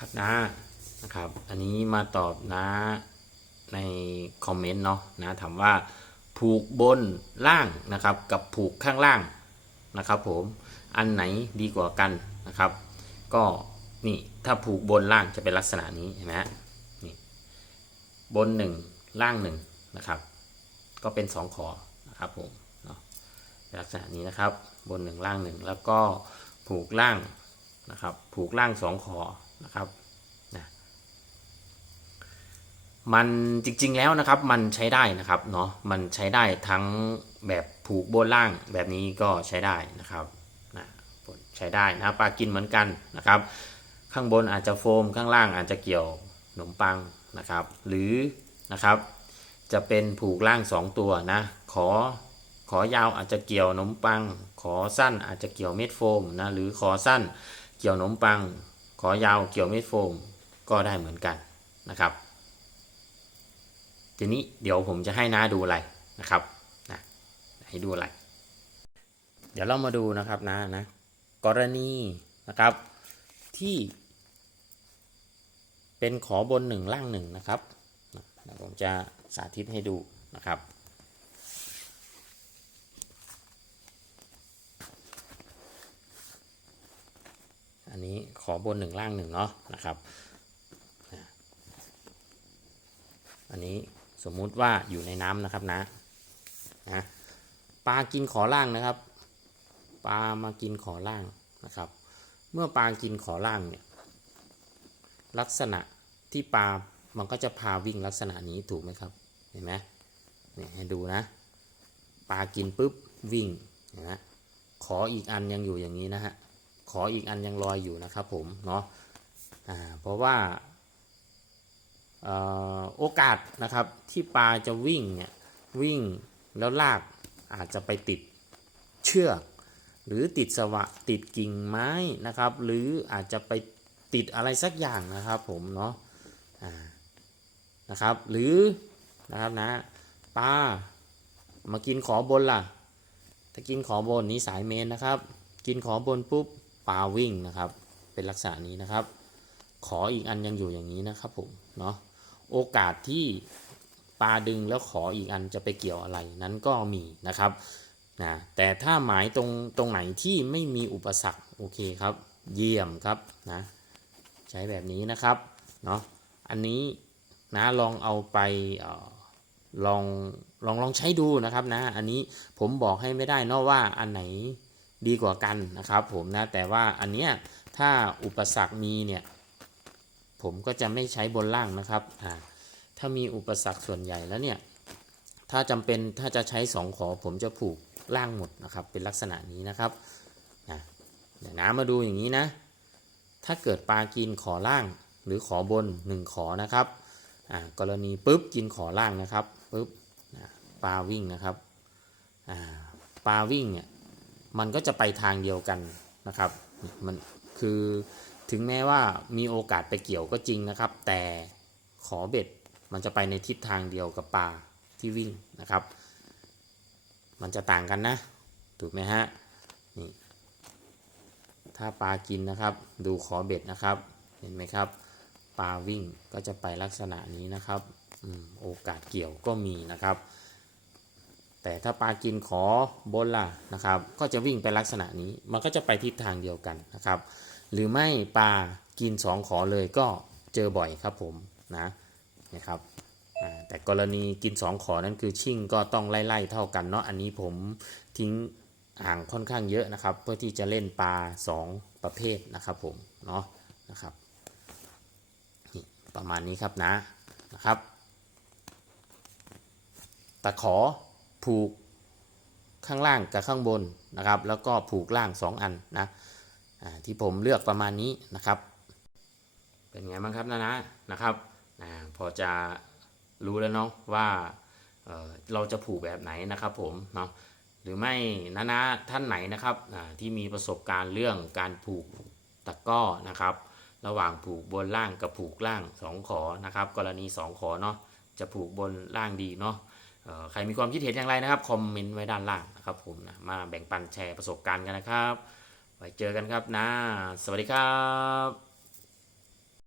ครับนะนะครับ อันนี้มาตอบนะในคอมเมนต์เนาะนะถามว่าผูกบนล่างนะครับ กับผูกข้างล่างนะครับผมอันไหนดีกว่ากันนะครับ ก็นี่ถ้าผูกบนล่างจะเป็นลักษณะนี้เห็นไหมฮะนี่บนหนึ่งล่างหนึ่งนะครับ ก็เป็นสองขอนะครับผมเนาะลักษณะนี้นะครับ บนหนึ่งล่างหนึ่งแล้วก็ผูกล่างนะครับ ผูกล่างสองขอ นะครับนะมันจริงๆแล้วนะครับมันใช้ได้นะครับเนาะมันใช้ได้ทั้งแบบผูกบนล่างแบบนี้ก็ใช้ได้นะครับนะใช้ได้นะปลากินเหมือนกันนะครับ ข้างบนอาจจะโฟมข้างล่างอาจจะเกี่ยวขนมปังนะครับ หรือนะครับจะเป็นผูกล่าง 2 ตัวนะ ขอขอยาวอาจจะเกี่ยวขนมปัง ขอสั้นอาจจะเกี่ยวเม็ดโฟมนะหรือขอสั้นเกี่ยวขนมปัง ขอยาวเกี่ยวเม็ดโฟมก็ได้เหมือนกันนะครับ ทีนี้เดี๋ยวผมจะให้น้าดูอะไรนะครับนะให้ดูอะไร เดี๋ยวเรามาดูนะครับนะนะกรณีนะครับที่ เป็นขอบนหนึ่งล่างหนึ่งนะครับผมจะสาธิตให้ดูนะครับ อั นนี้ขอบนหนึ่งล่างหนึ่งเนาะนะครับ อันนี้สมมุติว่าอยู่ในน้ำนะครับนะนะปลากินขอล่างนะครับ ปลามากินขอล่างนะครับ เมื่อปลากินขอล่างเนี่ยลักษณะที่ปลา มันก็จะพาวิ่งลักษณะนี้ถูกไหมครับ เห็นไหมเนี่ยให้ดูนะ ปลากินปุ๊บวิ่งนไหมขออีกอันยังอยู่อย่างนี้นะฮะ ขออีกอันยังลอยอยู่นะครับผมเนาะเพราะว่าออโอกาสนะครับที่ปลาจะวิ่งเนี่ยวิ่งแล้วลากอาจจะไปติดเชือก หรือติดสวะติดกิ่งไม้นะครับ หรืออาจจะไปติดอะไรสักอย่างนะครับผมเนาะนะครับหรือนะครับนะปลามากินขอบนล่ะ ถ้ากินขอบนนี้สายเมนนะครับ กินขอบนปุ๊บ ปลาวิ่งนะครับ เป็นลักษณะนี้นะครับ ขออีกอันยังอยู่อย่างนี้นะครับผมเนาะโอกาสที่ปลาดึงแล้วขออีกอันจะไปเกี่ยวอะไรนั้นก็มีนะครับนะแต่ถ้าหมายตรงตรงไหนที่ไม่มีอุปสรรคโอเคครับ เยี่ยมครับนะใช้แบบนี้นะครับเนาะอันนี้นะลองเอาไปเออลองลองลองใช้ดูนะครับนะ อันนี้ผมบอกให้ไม่ได้นอะว่าอันไหน ดีกว่ากันนะครับผมนะแต่ว่าอันเนี้ยถ้าอุปสรรคมีเนี่ยผมก็จะไม่ใช้บนล่างนะครับอ่าถ้ามีอุปสรรคส่วนใหญ่แล้วเนี่ยถ้าจำเป็นถ้าจะใช้สองขอผมจะผูกล่างหมดนะครับเป็นลักษณะนี้นะครับนะเดี๋ยวน้ามาดูอย่างนี้นะ ถ้าเกิดปลากินขอล่างหรือขอบนหนึ่งขอนะครับอ่ากรณีปุ๊บกินขอล่างนะครับปุ๊บปลาวิ่งนะครับอ่าปลาวิ่งเนี่ย มันก็จะไปทางเดียวกันนะครับมันคือถึงแม้ว่ามีโอกาสไปเกี่ยวก็จริงนะครับ แต่ขอเบ็ดมันจะไปในทิศทางเดียวกับปลาที่วิ่งนะครับ มันจะต่างกันนะ ถูกไหมฮะนี่ถ้าปลากินนะครับ ดูขอเบ็ดนะครับ เห็นไหมครับปลาวิ่งก็จะไปลักษณะนี้นะครับอโอกาสเกี่ยวก็มีนะครับ แต่ถ้าปลากินขอบนล่ะนะครับ ก็จะวิ่งไปลักษณะนี้ มันก็จะไปทิศทางเดียวกันนะครับ หรือไม่ปลากินสองขอเลยก็เจอบ่อยครับผมนะนะครับแต่กรณีกินสองขอนั่นคือชิ่งก็ต้องไล่ๆเท่ากันเนาะอันนี้ผมทิ้งห่างค่อนข้างเยอะนะครับ เพื่อที่จะเล่นปลาสองประเภทนะครับผมเนาะนะครับประมาณนี้ครับนะนะครับตะขอ ผูกข้างล่างกับข้างบนนะครับ แล้วก็ผูกล่าง 2 อันนะอ่าที่ผมเลือกประมาณนี้นะครับ เป็นไงบ้างครับนะนะนะครับอพอจะรู้แล้วเนาะว่าเอ่อเราจะผูกแบบไหนนะครับผมเนาะหรือไม่นะนะท่านไหนนะครับอ่าที่มีประสบการณ์เรื่องการผูกตะก้อนะครับ ระหว่างผูกบนล่างกับผูกล่างสองขอนะครับ กรณีสองขอเนาะจะผูกบนล่างดีเนาะ ใครมีความคิดเห็นอย่างไรนะครับคอมเมนต์ไว้ด้านล่างนะครับผมนะมาแบ่งปันแชร์ประสบการณ์กันนะครับ ไว้เจอกันครับนะ สวัสดีครับ